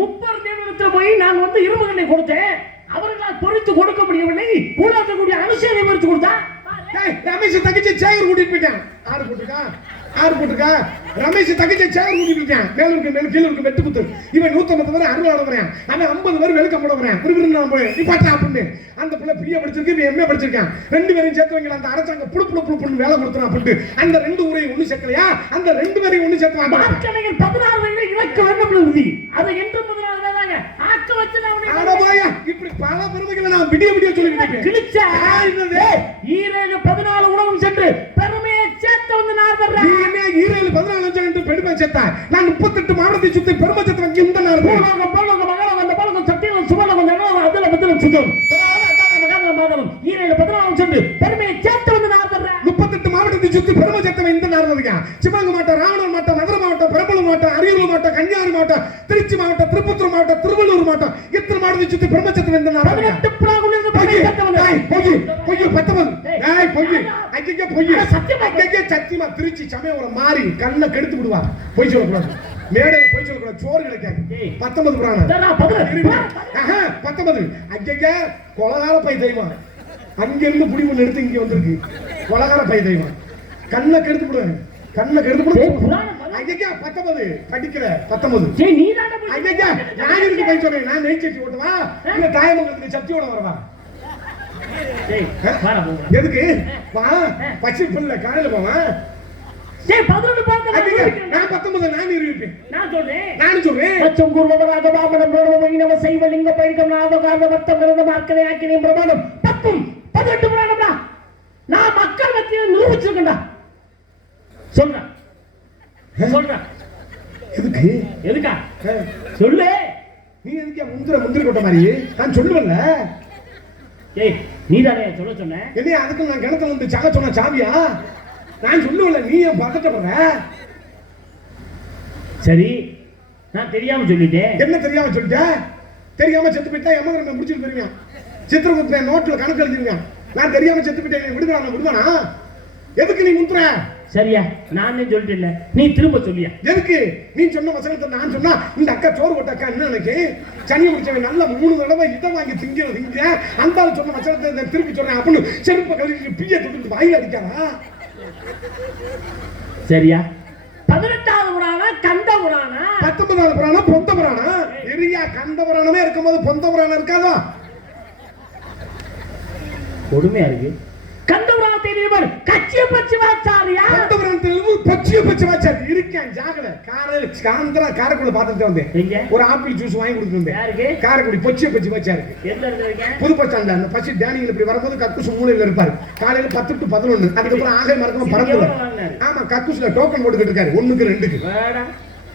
30 தேவனத்தில் போய் நான் வந்து இரும்புகளை கொடுத்தேன் அவர்களால் பொறுத்து கொடுக்க முடியவில்லை கூடாதக்கூடிய அனுசேனை பொறுத்து கொடுத்தா ரமேஷ் தங்கச்சி சேகர் கூட்டிட்டு போயிட்டான் ஆறு போட்டுக்கா ரமேஷ் தங்கச்சி சேகர் கூட்டிட்டு போயிட்டான் மேல கீழ இருக்கு வெட்டு குத்து இவன் 150 பேர் அருளாட வரேன் அவன் 50 பேர் வெல்கம் போட வரேன் நீ பாட்டா அப்படின்னு அந்த பிள்ளை பிரியா படிச்சிருக்கு இவன் எம்ஏ படிச்சிருக்கான் 2 பேரையும் சேர்த்து வைங்க அந்த அரசாங்க புடு வேலை கொடுத்துறான் அப்படின்ட்டு அந்த 2 ஊரையும் ஒண்ணு சேர்க்கலையா அந்த 2 பேரையும் ஒண்ணு சேர்த்து வாங்க 16 வயதில் இலக்க வேண்டும் விதி அதை என்று 16 வயதாக ஆக்க வச்சு இப்படி பல பெருமைகளை நான் விடிய சொல்லிட்டு கிழிச்ச ஈரேழு 14 உலகம் சென்று பெருமையை சேர்த்து வந்து நான் வர்றேன் நீ என்ன ஈரேழு 14 என்று பெருமை சேர்த்தா நான் 38 மாவட்டத்தை சுத்தி பெருமை சேர்த்து வைக்க இந்த நேரம் போலோகம் மகளம் அந்த போலகம் சத்தியம் சுபலகம் ஜனலம் அதுல பதிலும் சுத்தம் ஈரேழு 14 சென்று பெருமையை சேர்த்து வந்து நான் வர்றேன் 38 மாவட்டத்தை சுத்தி பெருமை சேர்த்து இந்த நேரம் வருங்க சிவகங்கை மாவட்டம் ராமநாதபுரம் மாவட்டம் மதுரை மாவட்டம் பெரம்பலூர் மாவட்டம் அரியலூர் மாவட்டம் கன்னியாகுமரி மாவட்டம் திருச்சி மாவட்டம் திருப்பத்தூர் மாவட்டம் திருவள்ளூர் மாவட்டம் இத்தனை மாவட்டத்தை சுத்தி பெருமை சேர்த்து இந்த நேரம் சத்தியமா திருச்சி சமயம் மாறி கண்ணை கெடுத்து விடுவா பொய் சொல்லக்கூடாது மேடையில பொய் சொல்லக்கூடாது சோறு கிடைக்காது 19 புராணம் 19 ஐயா கொலகார பை தெய்வம் அங்கிருந்து புடிவு எடுத்து இங்க வந்திருக்கு கொலகார பை தெய்வம் கண்ணை கெடுத்து போடுவேன். கண்ணை கெடுத்து டேய், போடு. புராணம் பல- ஐயா 19 படிக்கிற 19. டேய், நீதானே போய் ஐயா நான் இருக்கு போய் சொல்றேன். நான் நெய் சட்டி ஓட்டுவா இல்ல தாயமங்கலத்துக்கு சட்டி ஓட வரவா? டேய், வாடா, போடா. எதுக்கு வா பச்சை புல்ல காலையில போவான். டேய், 11 பார்க்க நான் ஐயா போய்க்கிறேன். நான் 19 நான் இருப்பேன். நான் சொல்றேன். நான் சொல்றேன். பச்சம் கூர்மவராக வாமனம் வேணும செய்வ லிங்க பயிர்க்கம் நாவகாரண வர்த்தம் கிரந்த மார்க்கனை ஆக்கினே பிரமாணம் 18 புராணம்டா. நான் மக்கள் மத்தியில் நிரூபிச்சிருக்கேன்டா. சொல்றேன். எதுக்கு எதுக்கா சொல்லு. நீ எதுக்கு முந்திரி கொட்ட மாதிரி நான் சொல்லுவேன்ல. ஏய், நீதானே சொல்ல சொன்ன. என்ன அதுக்கு நான் கிணத்துல இருந்து சாக சொன்ன சாவியா? நான் சொல்லுவேன்ல, நீ ஏன் பதட்டப்படுற? சரி, நான் தெரியாம சொல்லிட்டேன். என்ன தெரியாம சொல்லிட்ட? தெரியாம செத்து போயிட்டா எமகரமே முடிச்சிட்டு போயிருங்க. சித்திரகுப்த நோட்ல கணக்கு எழுதிருங்க. நான் தெரியாம செத்து போயிட்டேன் விடுவானா? எதுக்கு நீ முந்துற? சரியா, நானே சொல்லிட்டேன்ல, நீ திரும்ப சொல்லியா? எதுக்கு நீ சொன்ன வசனத்தை நான் சொன்னா இந்த அக்கா சோறு போட்ட அக்கா என்ன நினைக்கு? சனியை முடிச்சவன் நல்ல 3 தடவை இதை வாங்கி திங்க அந்த ஆள் சொன்ன வசனத்தை திருப்பி சொல்றேன் அப்படின்னு செருப்பை கழிச்சு பிய தொட்டு வாயில அடிக்காரா? சரியா? 18வது புராணம் கந்த புராணம். 19வது புராணம் பொந்த புராணம். இரியா கந்த புராணமே இருக்கும்போது பொந்த புராணம் இருக்காதா? கொடுமையா இருக்கு. கந்த புராணத்தை நீவர் கச்சிய பச்சி வாச்சாரியா? பொந்த புராணத்துல பச்சிய பச்சி வாச்சாரி இருக்கேன். ஜாகல காரையில காந்திரா காரைக்குடி பார்த்துட்டு வந்தேன். எங்க? ஒரு ஆப்பிள் ஜூஸ் வாங்கி கொடுத்துட்டு வந்தேன். யாருக்கு? காரைக்குடி பச்சிய பச்சி வாச்சாரு. எந்த இடத்துல இருக்கேன்? புது பஸ் ஸ்டாண்ட்ல அந்த பசி டேனியில் இப்படி வரும்போது கக்கூஸ் மூலையில இருப்பாரு. காலையில 10 to 11. அதுக்கப்புறம் ஆகை மறக்காம பறந்து. ஆமா, கக்கூஸ்ல டோக்கன் போட்டுக்கிட்டு இருக்காரு 1க்கு 2க்கு. வேடா.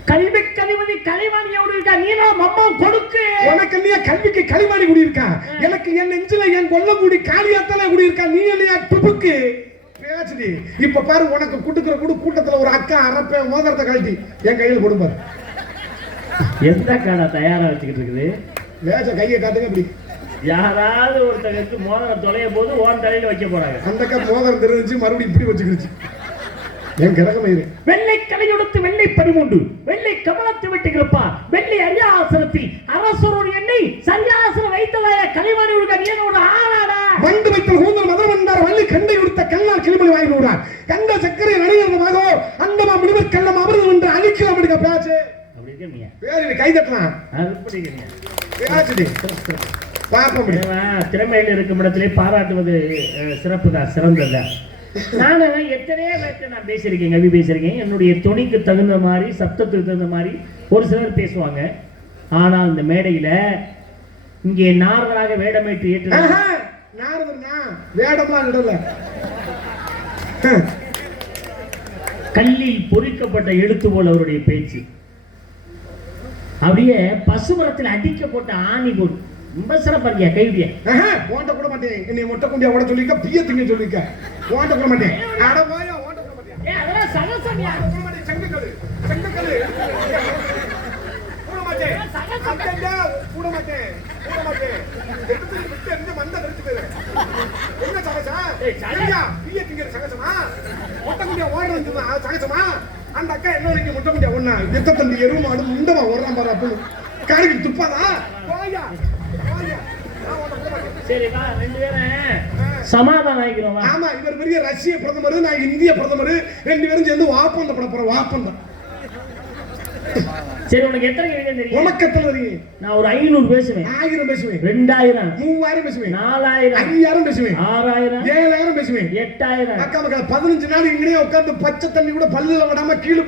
கல்வி கலிமதி கலைவாணியோடு இருக்கா. நீனா மம்மா கொடுக்கு. உனக்கு இல்லையா கல்விக்கு களிவாணி குடி இருக்கா? எனக்கு என் நெஞ்சில என் கொல்லங்குடி காளியாத்தால குடி இருக்கா? நீ இல்லையா டுபுக்கு பேசுடி. இப்ப பாரு, உனக்கு குடுக்குற கூட்டத்துல ஒரு அக்கா அரப்ப மோதிரத்தை கழட்டி என் கையில் கொடுப்பாரு. எந்த கடை தயாரா வச்சுக்கிட்டு இருக்குது? வேச கையை காட்டுங்க இப்படி. யாராவது ஒருத்தருக்கு மோதிரம் தொலைய போது ஓன் தலையில வைக்க போறாங்க. அந்த அக்கா மோதிரம் தெரிஞ்சு மறுபடியும் இப்படி வச்சுக்கிடுச்சு. என் கிரகமயிரு வெள்ளை கலையொடுத்து வெள்ளை பரிமுண்டு வெள்ளை கமலத்தை வெட்டுகிறப்பா வெள்ளை அரியாசனத்தில் அரசரோடு எண்ணெய் சரியாசனம் வைத்ததாய கலைவாணி உருக நீ ஒரு ஆளாடா. மண்டு வைத்தல் கூந்தல் மதம் வந்தார் வள்ளி கண்டை உடுத்த கல்லால் கிளிமணி வாங்கி விடுறார். கண்ட சக்கரை நடிகர்மாகோ அந்தமா முடிவர் கள்ளம் அமர்ந்து என்று அழிக்கலாம். அப்படிங்க பேச்சு அப்படி இருக்கீங்க. பேரு கை தட்டலாம். அப்படி இருக்கீங்க. பேச்சுடி பாப்ப முடியும். திறமையில் இருக்கும் இடத்திலே பாராட்டுவது சிறப்பு தான், சிறந்தது. நானும் எத்தனையோ பேர்கிட்ட நான் பேசியிருக்கேன், கவி பேசியிருக்கேன். என்னுடைய துணிக்கு தகுந்த மாதிரி சப்தத்துக்கு தகுந்த மாதிரி ஒரு சிலர் பேசுவாங்க. ஆனால் இந்த மேடையில இங்கே நாரதராக வேடமேட்டு ஏற்று நாரதர்னா வேடம்லாம் இடல. கல்லில் பொறிக்கப்பட்ட எழுத்து போல அவருடைய பேச்சு. அப்படியே பசுமரத்தில் அடிக்கப்பட்ட ஆணி போல் ரொம்ப சிறப்பா இருக்கியா கைவிய. ஓட்ட கூட மாட்டேன். என்னை மொட்டை குண்டியா ஓட சொல்லிக்க, பிய திங்க சொல்லிக்க. ஓட்ட கூட மாட்டேன். அட போயா, ஓட்ட கூட மாட்டேன். அதெல்லாம் சகசமியா. கூட மாட்டேன். செங்கக்கல்லு கூட மாட்டேன். அக்கா கூட மாட்டேன். கூட மாட்டேன். எடுத்து விட்டு எந்த மண்ட கடிச்சு போயிரு. என்ன சகசா? சரியா பிய திங்க சகசமா? மொட்டை குண்டியா ஓடுறது சகசமா? அந்த அக்கா என்ன வரைக்கும் மொட்டை குண்டியா ஒண்ணா எத்தத்தண்டி எருமாடு முண்டமா ஓடுறான் பாரு. அப்படின்னு காரிக்கு துப்பாதா? போயா சரி வா, 2 பேரும் சமாதானம் ஆகிக்கிறோம். ஆமா, இவர் பெரிய ரஷ்ய பிரதமர், நான் இந்திய பிரதமர். 2 பேரும் சேர்ந்து வாப்பந்தம் பண்ண போறோம். வாப்பந்தம். சரி, உனக்கு எத்தனை கவிதை தெரியும்? உனக்கு எத்தனை தெரியும்? நான் ஒரு 500 பேசுவேன். 1000 பேசுவேன். 2000 3000 பேசுவேன். 4000 5000 பேசுவேன். 6000 7000 பேசுவேன். 8000. அக்கா மக்கள் 15 நாள் இங்கேயே உட்கார்ந்து பச்சை தண்ணி கூட பல்லுல விடாம கீழே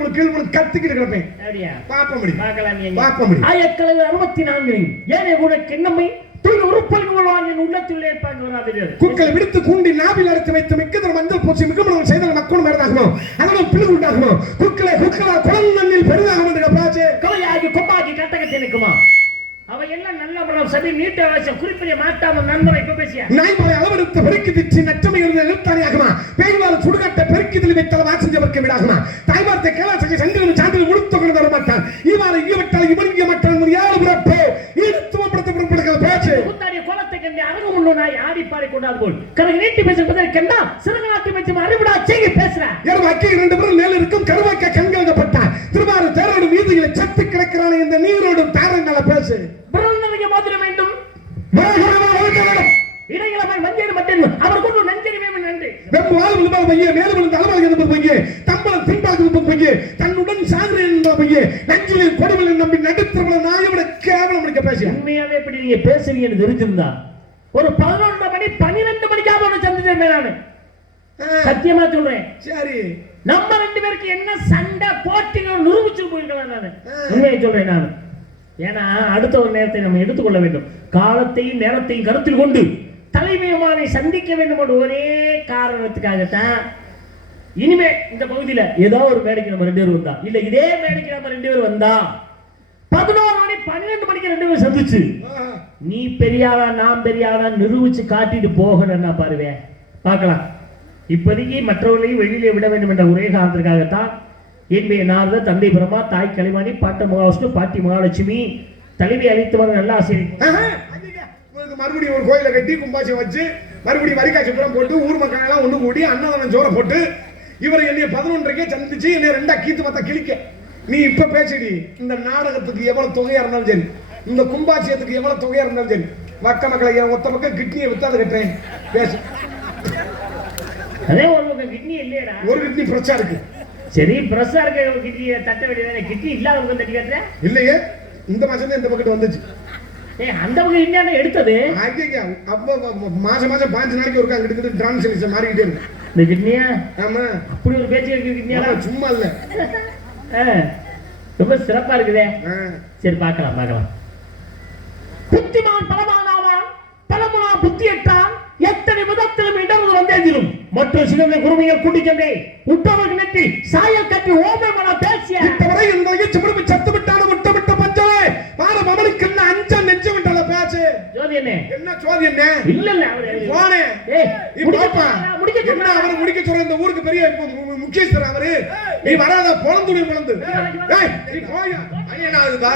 கத்திக்கிட்டு கிடப்பேன். அப்படியா? பாப்ப முடியும். பார்க்கலாம். பாப்ப முடியும். ஆயக்கலை 64 ஏனே உனக்கு என்னமை தூய் உறுப்பல்களால் என் உள்ளத்தில் ஏற்பாடு வராது. குக்களை விடுத்து கூண்டி நாவில் அடைத்து வைத்து மிக்கதர் மஞ்சள் பூச்சி மிகமனம் செய்தால் மக்களும் மேறதாகணும். அதனால் பிளவு உண்டாகணும். குக்களை குழந்தையில் பெரிதாகும் என்ற பேச்சு கலையாகி கொப்பாகி கட்டகத்தை நிற்குமா? அவ எல்லாம் நல்ல மனம் சபை நீட்ட வயசம் குறிப்பிட மாட்டாம நண்பரை இப்ப பேசியா நாய்மலை அளவெடுத்து பெருக்கி திச்சு நச்சமை எழுத எழுத்தாணியாகுமா? பேய்வால் சுடுகாட்ட பெருக்கி தெளிவைத்தல வாசிஞ்சவர்க்கு விடாகுமா? தாய்மார்த்தை கேளாசங்க சங்கிலும் சான்றில் முடித்து கொண்டு தர மாட்டான். இவ்வாறு ஈவட்டால் இவனிய மக்கள் முடியாத பிறப்போ ஈடுத்துவப்படுத்த புறப்படுகிற பேச்சு கூத்தாடிய கோலத்தை கண்டு அரங்கு முள்ளு நாய் ஆடி பாடி கொண்டாது போல் கரகு நீட்டி பேசுவதற்கெல்லாம் சிறுநாட்டி வச்சு அறிவிடா செய்ய பேசுறேன். எருவாக்கி 2 பேரும் மேல் இருக்கும் கருவாக்க கண்கள்ப்பட்டான். திருவாரூர் தேரோடு வீதியில் சத்து கிடக்கிறான இந்த நீரோடு தாரங்களை பேசு பிரதமருக்கு மாதிரி வேண்டும். இடையிலமை மஞ்சள் மட்டும் அவர் கொண்டு நஞ்சரிவே நன்றி. வெப்பு வாழ் விழுபால் பையே மேலும் விழுந்த அளவால் என்பது பையே தம்பளம் தின்பால் இருப்பது பையே தன்னுடன் சாகுறேன் என்ற பையே நஞ்சிலில் கொடுவில் நம்பி நடுத்தவள நாயவிட கேவலம் முடிக்க பேசிய உண்மையாவே எப்படி நீங்க பேசுறீங்கன்னு தெரிஞ்சிருந்தா ஒரு 11 மணி 12 மணிக்காக ஒன்று சந்திச்சேன் நானு சத்தியமா சொல்றேன். சரி நம்ம 2 பேருக்கு என்ன சண்டை போட்டிகள் நிரூபிச்சு போயிருக்கலாம் நானு உண்மையை சொல்றேன் நானு. ஏன்னா அடுத்த ஒரு நேரத்தை நம்ம எடுத்துக்கொள்ள வேண்டும். காலத்தையும் நேரத்தையும் கருத்தில் கொண்டு தலைமையமானை சந்திக்க வேண்டும் என்ற ஒரே காரணத்துக்காகத்தான் இனிமே இந்த பகுதியில ஏதோ ஒரு மேடைக்கு நம்ம 2 பேரும் வந்தா இல்ல இதே மேடைக்கு நம்ம 2 பேரும் வந்தா 11 மணி 12 மணிக்கு 2 பேரும் சந்திச்சு நீ பெரியாளா நான் பெரியாளா நிரூபிச்சு காட்டிட்டு போகணும்னா பாருவே பார்க்கலாம். இப்போதைக்கு மற்றவர்களையும் வெளியிலே விட வேண்டும் என்ற ஒரே காரணத்திற்காகத்தான் என்பே நாரத தந்தை பிரமா தாய் கலைவாணி பாட்ட மகாவிஷ்ணு பாட்டி மகாலட்சுமி தலைவி அளித்தவங்க நல்ல ஆசிரியர் மறுபடியும் ஒரு கோயிலை கட்டி கும்பாசியம் வச்சு மறுபடியும் வரிக்காட்சி புறம் போட்டு ஊர் மக்கள் எல்லாம் ஒண்ணு கூடி அன்னதானம் ஜோர போட்டு இவரை என்னைய 11:30 சந்திச்சு என்னை 2 கீத்து பார்த்தா கிழிக்க நீ இப்ப பேசிடி. இந்த நாடகத்துக்கு எவ்வளவு தொகையா இருந்தாலும் சரி இந்த கும்பாசியத்துக்கு எவ்வளவு தொகையா இருந்தாலும் சரி வக்க மக்களை ஒத்த பக்கம் கிட்னியை வித்தாது கட்டுறேன் பேசு. அதே ஒரு பக்கம் கிட்னி இல்லையடா ஒரு கிட்னி பிரச்சா இருக்கு. சரி பிரஷா இருக்க கிட்னியை தட்ட வேண்டியதானே கிட்னி இல்லாத பக்கம் தட்டி கட்டுற இல்லையே இந்த மாசம் இந்த பக்கத்து வந்துச்சு. அந்த பக்கம் என்ன எடுத்தது மாசம் 5 நாளைக்கு ஒருக்கா அங்கிட்டு டிரான்ஸ்லேஷன் மாறிக்கிட்டே இருக்கு இந்த கிட்னியா. ஆமா அப்படி ஒரு பேச்சு இருக்கு கிட்னியா சும்மா இல்ல ரொம்ப சிறப்பா இருக்குதே. சரி பார்க்கலாம். புத்திமான் பலமானாவான் பலமுனா புத்தியற்றான் எத்தனை விதத்திலும் இடர்ந்து வந்தேந்திரும் மற்றும் சிலரை குருமையில் கூட்டி சென்றே உற்றவர்கள் நெற்றி சாயல் கட்டி ஓமை மன பேசிய இத்தவரை இந்த சிமிழ் சத்து விட்டான முட்டை விட்ட பஞ்சவே பாரம் அவனுக்கு என்ன அஞ்ச நெஞ்சு விட்டால பேச்சு ஜோதி என்ன சோதி என்ன இல்ல அவரு போனே என்ன அவரு முடிக்க சொல்ற இந்த ஊருக்கு பெரிய முக்கியஸ்தர் அவரு நீ வராத பொளந்துடி பொளந்து நீ போயா மணி என்ன ஆகுதுடா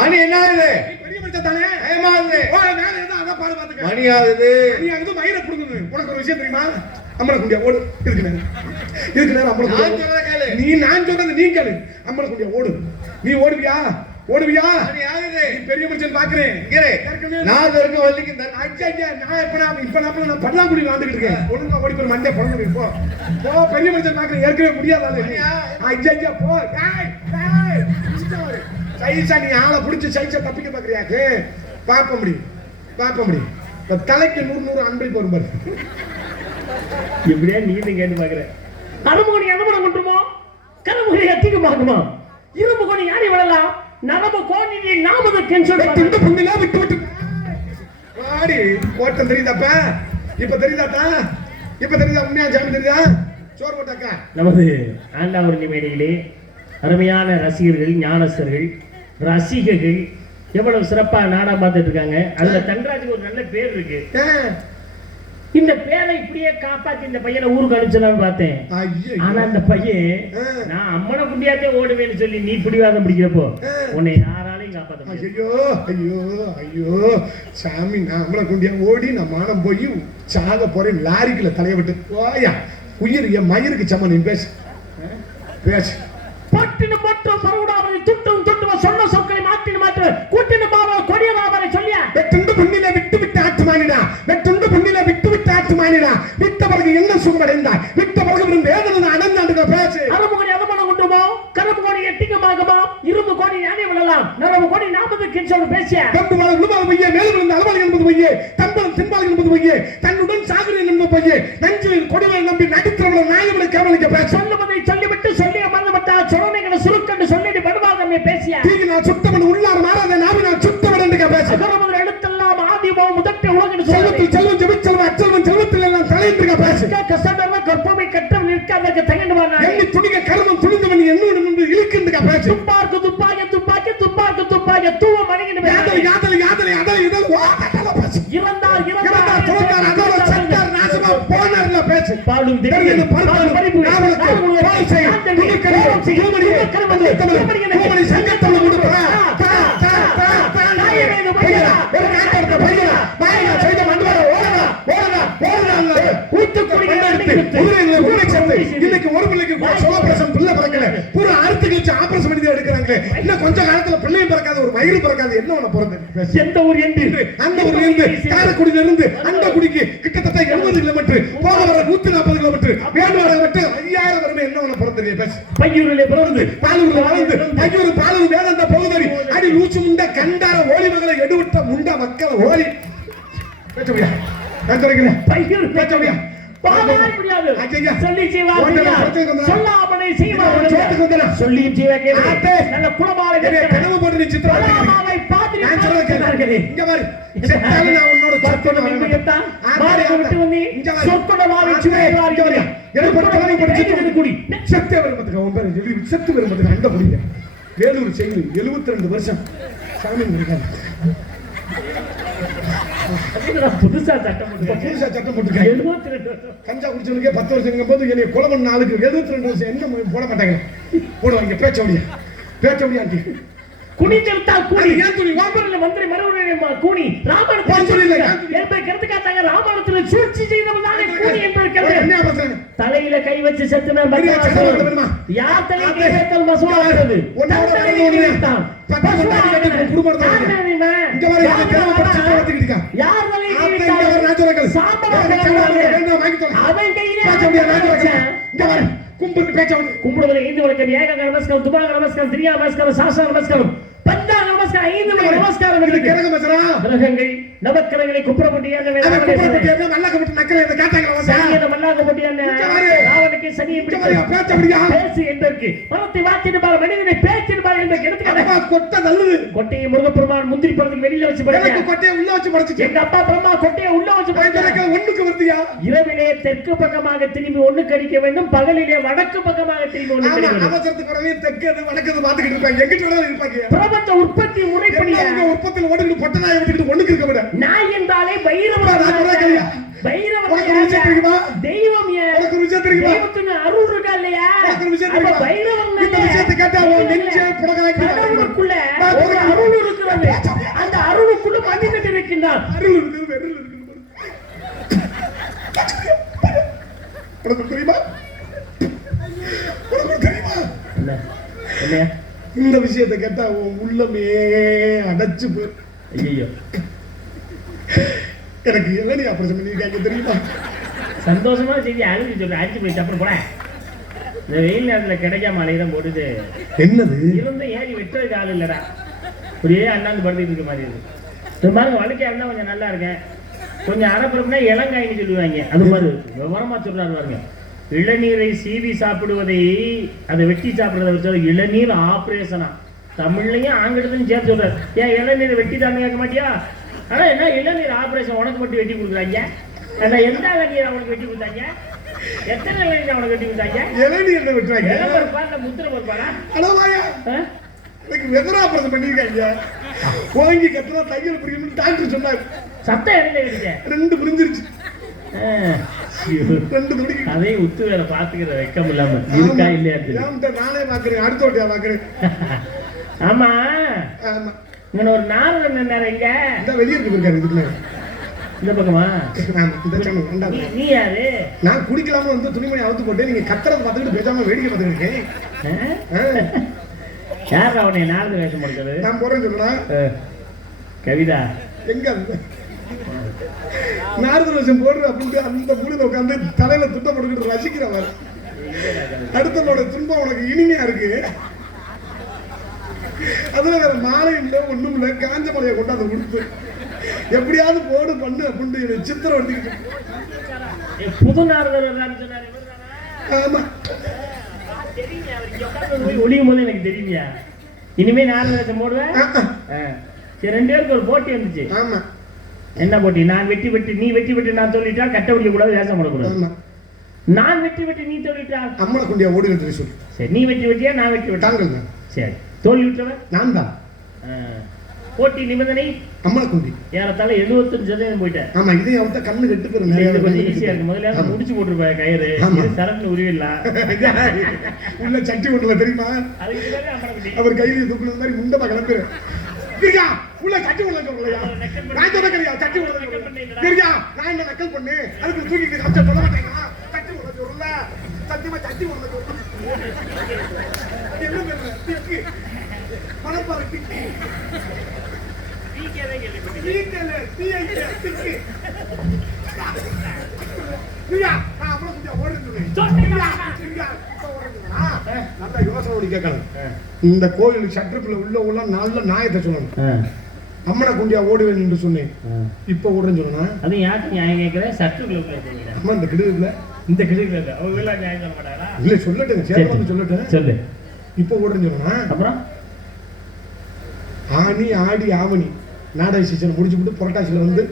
மணி என்ன ஆகுது பெரிய மனுஷன் தானே ஏமாந்து ஓ மேல ஏதோ அத பாரு பாத்துக்க மணி ஆகுது மயிரை புடுங்குது. உனக்கு ஒரு விஷயம் தெரியுமா அம்மன குண்டியா ஓடு இதுக்கு நேரம் அம்மன குண்டியா நீ நான் சொல்றது நீ கேளு அம்மன குண்டியா ஓடு நீ ஓடுவியா நீ பெரிய மனுஷன் பாக்குறேன் நான் இருக்க வள்ளிக்கு நான் இப்ப பல்லாங்குடி வாழ்ந்துட்டு இருக்கேன். ஒழுங்கா ஓடி போய் மண்டே பொழந்து போ பெரிய மனுஷன் பாக்குறேன் ஏற்கனவே முடியாத போ சைசா நீ ஆளை புடிச்சு சைசா தப்பிக்க பாக்குறியாக்கு பாப்ப முடியும் தலைக்கு 100 அன்பளிப்பு வரும் பாரு. இப்படியா நீ கேட்டு பாக்குற அனுமதி அனுமணம் கொண்டுமோ கனவுகளை அதிகமாகுமா இரும்பு கோணி யாரை விடலாம் நரம்பு கோணியை நாமது கேன்சல் இந்த புண்ணிலா விட்டு வாடி ஓட்டம் தெரியுதாப்ப இப்ப தெரியுதா உண்மையா ஜாமி தெரியுதா சோறு போட்டாக்கா நமது ஆண்டாவரணி மேடையிலே அருமையான ரசிகர்கள் ஞானஸ்தர்கள் ரசிகர்கள் எவ்வளவு சிறப்பா நாடா பார்த்துட்டு இருக்காங்க. அதுல தன்ராஜுக்கு ஒரு நல்ல பேர் இருக்கு. இந்த பேரை இப்படியே காப்பாத்தி இந்த பையனை ஊருக்கு அனுப்பிச்சலாம்னு பார்த்தேன். ஆனா இந்த பையன் நான் அம்மனை குண்டியாத்தே ஓடுவேன்னு சொல்லி நீ பிடிவாதம் பிடிக்கிறப்போ உன்னை யாராலையும் காப்பாத்த ஐயோ சாமி நான் அம்மனை குண்டியா ஓடி நான் மானம் போய் சாக போறேன் லாரிக்குள்ள தலைய விட்டு போயா உயிர் என் மயிருக்கு சம நீ பேசு பட்டின பற்ற பரவுடாவை துட்டும் சொன்ன சொற்களை மாற்ற கூட்டின பாவ கொடியவாவரை சொல்லியா வெட்டுண்டு புண்ணில விட்டு ஆற்றுமானிடா விட்ட பிறகு என்ன சுகமடைந்தாய் விட்ட பிறகு வேதனை அனந்தாண்டுக பேசு அரும்பு கோடி கொண்டுமோ கரும்பு கோடி எட்டிக்கமாகமா இரும்பு கோடி யானை விடலாம் நரம்பு கோடி நாமது கிஞ்சோடு பேசிய வெம்பு வாழ விழுவாத பையே மேலும் விழுந்த அளவாளி என்பது பையே தம்பளம் தின்பாளி என்பது பையே தன்னுடன் சாகுறேன் என்பது பையே நஞ்சிலில் கொடிகளை நம்பி நடுக்கிறவளை நாயவிட கேவலிக்க பேச சொல்லுவதை சொல்லிவிட்டு சொல்லி அமர்ந்துவிட்டா சொரணைகளை சுருக்கண்டு சொல்லிட்டு வருவாதமே பேசிய தீக்கு நான் சுத்தவன் உள்ளார் மாறாத நாவி நான் சுத்தவன் என்று பேச அகரமுதல் எழுத்தெல்லாம் ஆதிவோ முதற்ற உலகின் செல்வத்தில் செல்வம் ஜெபிச்செல்வம் அச்செல்வம் செல்வத்தில் எல்லாம் தலையின்று பேச கசடவ கற்பமை கற்றம் நிற்காதற்கு தயங்குவானா எண்ணி துணிக கருமம் துணிந்தவன் என்னோடு முன்பு இழுக்கின்ற பேச துப்பாக்கு தூவ மணிகின்ற யாதலை இதழ் ஓட்டல பேச இறந்தார் தோற்றார் அதோட சட்டார் நாசமா போனார்ல பேச பாலும் திடீர்னு பரவாயில்லை பரிபு நாவலுக்கு பால் செய் பூமணி சங்கத்தல முடுறா ஒரு காட்டர்த்த பையனா மாயனா செய்த மண்டவர ஓடனா இன்னைக்கு ஒரு பிள்ளைக்கு சோபரசம் பிள்ளை பிறக்கல பூரா அறுத்து கழிச்சு ஆபரேஷன் பண்ணி எடுக்கிறாங்களே இன்னும் கொஞ்ச காலத்துல பிள்ளையும் பிறக்காது ஒரு மயிறு பிறக்காது என்ன ஒண்ணு பிறந்தது எந்த ஊர் என்று அந்த ஊர்ல இருந்து காரைக்குடியில இருந்து அந்த குடிக்கு கிட்டத்தட்ட 70 கிலோமீட்டர் போக வர 140 வேண்டுவாடை விட்டு 5000 வருமே என்ன உன பிறந்தது பேசு. பையூரிலே பிறந்து பாலூர் வளர்ந்து பையூர் பாலூர் வேதந்த பகுதறி அடி லூச்சு முண்ட கண்டார ஓலி மகளை எடுவிட்ட முண்ட மக்களை ஓலி பேச முடியாது. நான் சொல்றேன் பையூர் பேச முடியாது. பாடவே முடியாது. ஐயா. சொல்லி செய்வார் ஓட்டல செய்யார். பிரச்சனை வந்தா. சொல்லாமலே செய்வார் சோத்துக்கு வந்தா. சொல்லி செய்வார் ஆத்தே. நல்ல குலமாலை கனவு போட்டு நீ சித்திரம் குலமாலை பாத்திரி நான் சொல்றேன் கேளு. இங்க பாரு செத்தாலும் நான் உன்னோட சொற்கொண்ட மெய்மையத்தான் மாடுக்கு விட்டு வந்து சொற்கொண்ட மாலை சுவையார் இங்க வரியா எனக்கு ஒரு கனவு போட்டு சித்திரம் குடி செத்தே வரும்பதுக்கு அவன் பேரு சொல்லி செத்து வரும்பதுக்கு அண்ட முடியல. வேலூர் செய்தி 72 வருஷம் சாமி இருக்காங்க. புதுசா சட்டம் புதுசா சட்டம் போட்டுருக்காங்க. 72 கஞ்சா குடிச்சவனுக்கே 10 வருஷம் போது என்னை கொலை பண்ண ஆளுக்கு 72 வருஷம் என்ன போட மாட்டாங்க. போடுவாங்க பேச்ச முடியாது. குனிஞ்செடுத்தால் கூனி அது ஏன் துணி? வாபரில் மந்திரி மறுபடியும் கூனி ராமாயணத்தில் என்பதை கருத்துக்காட்டாங்க. ராமாயணத்தில் சூழ்ச்சி செய்தவன் தானே கூனி என்பது கருத்து. தலையில கை வச்சு செத்துன யார் தலையை கை வைத்தால் மசுவாகிறது. யார் தலையை கை வைத்தால் அவன் கையிலே கும்பிடுவது 5 வழக்கம் ஏக நமஸ்காரம் துபாக நமஸ்காரம் திரியா நமஸ்காரம் சாஸ்திர நமஸ்காரம் பஞ்சா நமஸ்காரம் 5 வகை நமஸ்காரம் இருக்கு. கிரகங்கள் நவக்கிரகங்களை குப்புறப்பட்டியான ராவனுக்கு சனியை பேசு என்பதற்கு மனத்தை வாத்திடுபார் மனிதனை பேச்சிடுபார் என்பதற்கு எடுத்துக்காட்டு கொட்டையை முருகப்பெருமான் முந்திரி பழத்துக்கு வெளியில வச்சு கொட்டையை உள்ள வச்சு படைச்சு எங்க அப்பா பிரம்மா கொட்டையை உள்ள வச்சு ஒண்ணுக்கு வருதியா. இரவிலே தெற்கு பக்கமாக திரும்பி ஒண்ணுக்கு அடிக்க வேண்டும், பகலிலே வடக்கு பக்கமாக திரும்பி ஒண்ணுக்கு அடிக்க வேண்டும். அவசரத்துக்கு வரவே தெற்கு வடக்கு பாத்துக்கிட்டு இருப்பாங்க. எங்கிட்ட இருப்பாங்க பிரபஞ்ச உற்பத்தி முறைப்படி உற்பத்தியில் ஓடிட்டு பொட்டனாய் விட்டுட்டு ஒண்ணுக்கு இருக்க விட. நாய் என்றாலே பைரவன் தெய்வம் தெய்வத்தின் அருள் இருக்கா இல்லையா? பைரவன் கடவுளுக்குள்ள ஒரு அருள் இருக்கிறது. அந்த அருளுக்குள்ள மனிதன் இருக்கின்றான். இந்த விஷயத்தை கேட்டா உள்ளமே அடைச்சு போய் ஐயோ எனக்கு இளநீ ஆபரேஷன் பண்ணிருக்காங்க தெரியுமா? சந்தோஷமா செய்தி அழுதி சொல்ற அடிச்சு போய் அப்புறம் போட. இந்த வெயில் நேரத்தில் கிடைக்காம அலைதான் போட்டுட்டு என்னது இருந்த ஏறி வெட்டுறதுக்கு ஆள் இல்லடா. அப்படியே அண்ணாந்து படுத்துட்டு இருக்க மாதிரி இருக்கு. இது மாதிரி வழுக்கையா இருந்தா கொஞ்சம் நல்லா இருக்கேன். கொஞ்சம் அரைப்புறம்னா இளங்காயின்னு சொல்லுவாங்க. அது மாதிரி விவரமா சொல்றாரு பாருங்க. இளநீரை சீவி சாப்பிடுவதை அதை வெட்டி சாப்பிடுறத வச்சு இளநீர் ஆபரேஷனா தமிழ்லையும் ஆங்கிலத்தையும் சேர்த்து சொல்றாரு. ஏன் இளநீரை வெட்டி தான் கேட்க மாட்டியா? ஆனா என்ன இளநீர் ஆபரேஷன் உனக்கு மட்டும் வெட்டி கொடுக்குறாங்க. ஆனா எந்த இளநீர் அவனுக்கு வெட்டி கொடுத்தாங்க? எத்தனை இளநீர் அவனுக்கு வெட்டி கொடுத்தாங்க? இளநீர் என்ன வெட்டுறாங்க? இளம்பருப்பா முத்திர பொறுப்பாடா? எனக்கு வெதர் ஆபரேஷன் பண்ணிருக்காங்க. வாங்கி கத்துனா தையல் புரியணும்னு டாக்டர் சொன்னாரு. சத்தம் இடையில வெடிச்ச 2 புரிஞ்சிருச்சு. 2 துணி அதே உத்து வேற பாத்துக்கிற வெக்கம் இல்லாம இருக்கா இல்லையா? நானே பாக்குறேன். அடுத்த வாட்டியா பாக்குறேன். ஆமா இங்க ஒரு நாரதன் நின்னாரு. எங்க வெளியே இருக்காரு. இதுக்குள்ள இந்த பக்கமா? நீ யாரு? நான் குடிக்கலாம வந்து துணிமணி அவுத்து போட்டு நீங்க கத்துறது பார்த்துக்கிட்டு பேசாம வேடிக்கை பார்த்துக்கிட்டு இருக்கேன். யார் அவனை நாரத வேஷம் போடுறது? நான் போறேன்னு சொல்றேன். கவிதா எங்க நாரத வேஷம் போடுற அப்படின்ட்டு அந்த மூலையில உட்காந்து தலையில துட்ட போட்டுக்கிட்டு ரசிக்கிறவர். அடுத்தவனோட துன்பம் உனக்கு இனிமையா இருக்கு. அதுல வேற மாலையும் இல்லை ஒண்ணும் இல்லை. காஞ்ச மலையை கொண்டாந்து கொடுத்து எப்படியாவது போடு பண்ணு அப்படின்னு சித்திரம் எடுத்துக்கிட்டு புது நாரதர் சொன்னாரு. ஆமா ஒளியும் போது எனக்கு தெரியுமியா? இனிமே நாரதர் போடுவேன். சரி 2 பேருக்கு ஒரு போட்டி வந்துச்சு. ஆமா என்ன போட்டி? நான் வெட்டி வெட்டி நீ வெட்டி வெட்டி நான் சொல்லிட்டா கட்ட பிடிக்க கூடாது, வேஷம் போடக்கூடாது. நான் வெட்டி வெட்டி நீ சொல்லிட்டா அம்மனை குண்டியா ஓடி வந்து சொல்லு. சரி நீ வெட்டி வெட்டியா நான் வெட்டி வெட்டாங்க. சரி தோல்வி விட்டவன் நான் தான். போட்டி நிபந்தனை அம்மனை குண்டி ஏறத்தாழ 75% போயிட்டேன். ஆமா இதை அவத்த கண்ணு கெட்டு போயிரும். கொஞ்சம் ஈஸியா இருக்கு. முதல்ல முடிச்சு போட்டுருப்பேன் கயிறு சரக்கு உருவிடலாம். உள்ள சட்டி ஒண்ணுல தெரியுமா? அவர் கையில தூக்குன மாதிரி முண்டமா கிளம்புறேன். உள்ள சட்டி உள்ள சொல்லையா? நான் சொல்ல கிடையாது. சட்டி உள்ள தெரியா? நான் என்ன நக்கல் பண்ணு அதுக்கு தூக்கிட்டு காமிச்சா சொல்ல மாட்டேங்களா? சட்டி உள்ள சொல்ல சத்தியமா சட்டி உள்ள சொல்ல என்ன பண்ற? மனப்பாறை டிக்கி வீட்டல டிஐ டிக்கி. நான் அப்புறம் கொஞ்சம் ஓடுறேன். சொன்னீங்களா? நல்லா யோசனை பண்ணி கேட்கணும். இந்த கோயில் சட்டருக்குள்ள உள்ள நல்ல நியாயத்தை சொல்லணும். அம்மனை குண்டியா ஓடுவேன் என்று சொன்னேன், இப்ப ஓடுறேன்னு சொன்னா அது யாருக்கு நியாயம் கேட்கிறேன்? சட்டுக்குள்ள அம்மா இந்த கிடுகுல இந்த கிழக்கு அவங்க எல்லாம் நியாயம் சொல்ல மாட்டாரா? இல்ல சொல்லட்டேன், சேர்த்து சொல்லட்டேன். சொல்லு. இப்ப ஓடுறேன்னு சொன்னா அப்புறம் ஆனி ஆடி ஆவணி நாடக சீசன் முடிச்சு விட்டு புரட்டாசியில வந்து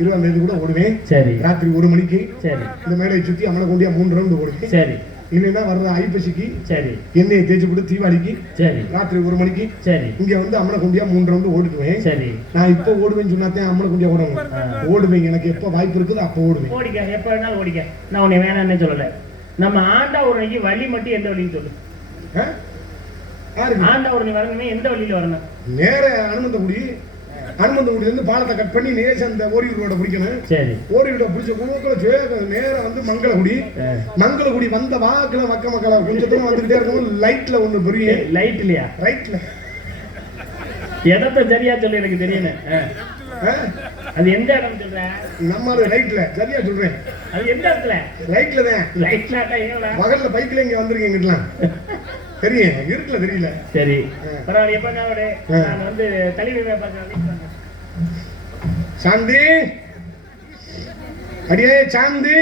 20ஆம் தேதி கூட ஓடுவேன். சரி. ராத்திரி 1 மணிக்கு சரி. இந்த மேடையை சுத்தி அம்மனை குண்டியா 3 ரவுண்டு ஓடுவேன். சரி. இல்லைன்னா வர்ற ஐப்பசிக்கு சரி. எண்ணெயை தேய்ச்சி போட்டு தீபாவளிக்கு சரி. ராத்திரி 1 மணிக்கு சரி. இங்க வந்து அம்மனை குண்டியா 3 ரவுண்டு ஓடுவேன். சரி. நான் இப்போ ஓடுவேன்னு சொன்னாத்தேன் அம்மனை குண்டியா ஓடுவேன். ஓடுவேன், எனக்கு எப்ப வாய்ப்பு இருக்குது அப்போ ஓடுவேன். ஓடிக்க, எப்ப வேணாலும் ஓடிக்க. நான் உன்னை வேணாம்னு சொல்லல. நம்ம ஆண்டாவூரணிக்கு வழி மட்டும் எந்த வழின்னு சொல்லு. ஆண்டாவூரணி வரணுமே எந்த வழியில வரணும்? நேர அனுமந்தகுடியில இருந்து பாலத்தை கட் பண்ணி நேச அந்த ஓரியூர் ரோட பிடிக்கணும். சரி. ஓரியூர் ரோட பிடிச்ச குழுக்களை நேரம் வந்து மங்களகுடி வந்த வாக்குல மக்களா கொஞ்சம் தூரம் வந்துகிட்டே இருக்கும். லைட்ல ஒண்ணு பெரிய லைட் இல்லையா? ரைட்ல இடத்த சரியா சொல்லி எனக்கு தெரியல. அது எந்த இடம் சொல்ற? நம்ம ரைட்ல சரியா சொல்றேன். அது எந்த இடத்துல? ரைட்ல தான். ரைட்ல பகல்ல பைக்ல இங்க வந்திருக்கேன் எங்கிட்டலாம் தெரியும், இருக்குல்ல தெரியல. சரி, பரவாயில்ல. எப்ப நான் வந்து தலைவி பார்க்க சாந்தி, அடியே சாந்தி.